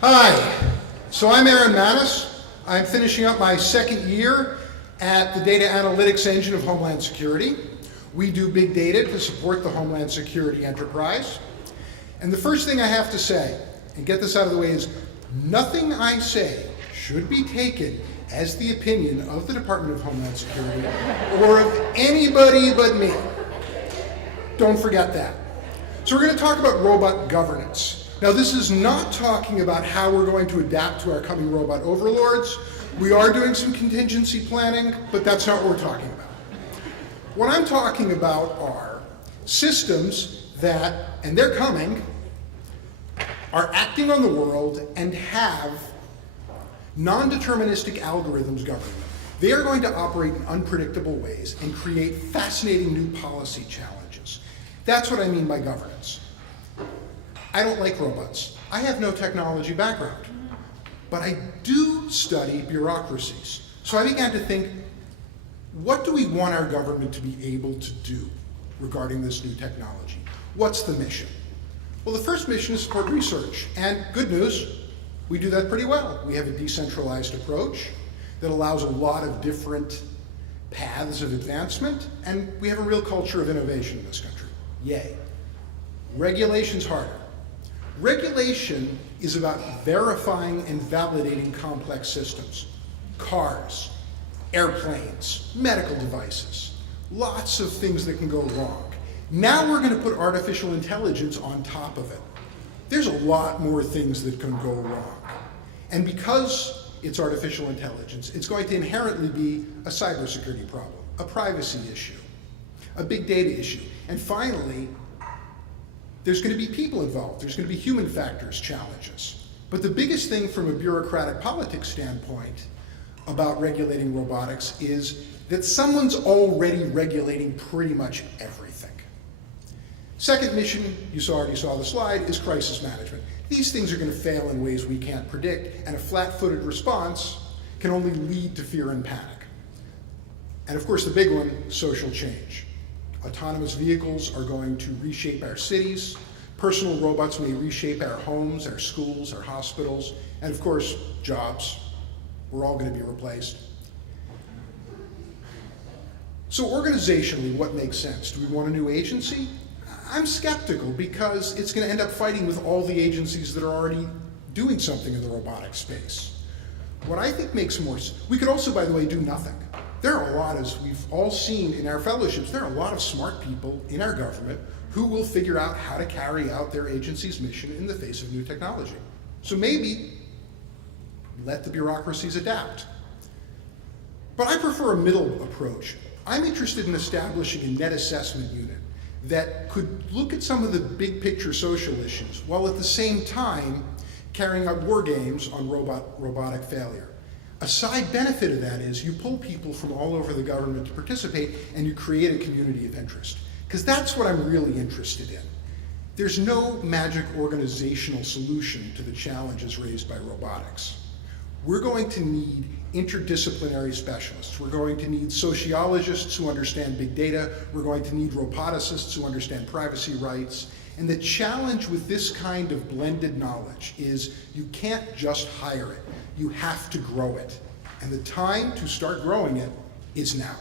Hi, so I'm Aaron Manis. I'm finishing up my second year at the Data Analytics Engine of Homeland Security. We do big data to support the Homeland Security enterprise. And the first thing I have to say, and get this out of the way, is nothing I say should be taken as the opinion of the Department of Homeland Security or of anybody but me. Don't forget that. So we're going to talk about robot governance. Now, this is not talking about how we're going to adapt to our coming robot overlords. We are doing some contingency planning, but that's not what we're talking about. What I'm talking about are systems that, and they're coming, are acting on the world and have non-deterministic algorithms governing them. They are going to operate in unpredictable ways and create fascinating new policy challenges. That's what I mean by governance. I don't like robots. I have no technology background, but I do study bureaucracies. So I began to think, what do we want our government to be able to do regarding this new technology? What's the mission? Well, the first mission is support research, and good news, we do that pretty well. We have a decentralized approach that allows a lot of different paths of advancement, and we have a real culture of innovation in this country. Yay. Regulation's harder. Regulation is about verifying and validating complex systems. Cars, airplanes, medical devices, lots of things that can go wrong. Now we're going to put artificial intelligence on top of it. There's a lot more things that can go wrong. And because it's artificial intelligence, it's going to inherently be a cybersecurity problem, a privacy issue, a big data issue. And finally, there's going to be people involved. There's going to be human factors challenges. But the biggest thing from a bureaucratic politics standpoint about regulating robotics is that someone's already regulating pretty much everything. Second mission, you already saw the slide, is crisis management. These things are going to fail in ways we can't predict, and a flat-footed response can only lead to fear and panic. And of course, the big one, social change. Autonomous vehicles are going to reshape our cities. Personal robots may reshape our homes, our schools, our hospitals, and of course, jobs. We're all going to be replaced. So organizationally, what makes sense? Do we want a new agency? I'm skeptical because it's going to end up fighting with all the agencies that are already doing something in the robotic space. What I think makes more sense, we could also, by the way, do nothing. There are a lot, as we've all seen in our fellowships, there are a lot of smart people in our government who will figure out how to carry out their agency's mission in the face of new technology. So maybe let the bureaucracies adapt. But I prefer a middle approach. I'm interested in establishing a net assessment unit that could look at some of the big picture social issues while at the same time carrying out war games on robotic failure. A side benefit of that is you pull people from all over the government to participate and you create a community of interest. Because that's what I'm really interested in. There's no magic organizational solution to the challenges raised by robotics. We're going to need interdisciplinary specialists. We're going to need sociologists who understand big data. We're going to need roboticists who understand privacy rights. And the challenge with this kind of blended knowledge is you can't just hire it. You have to grow it. And the time to start growing it is now.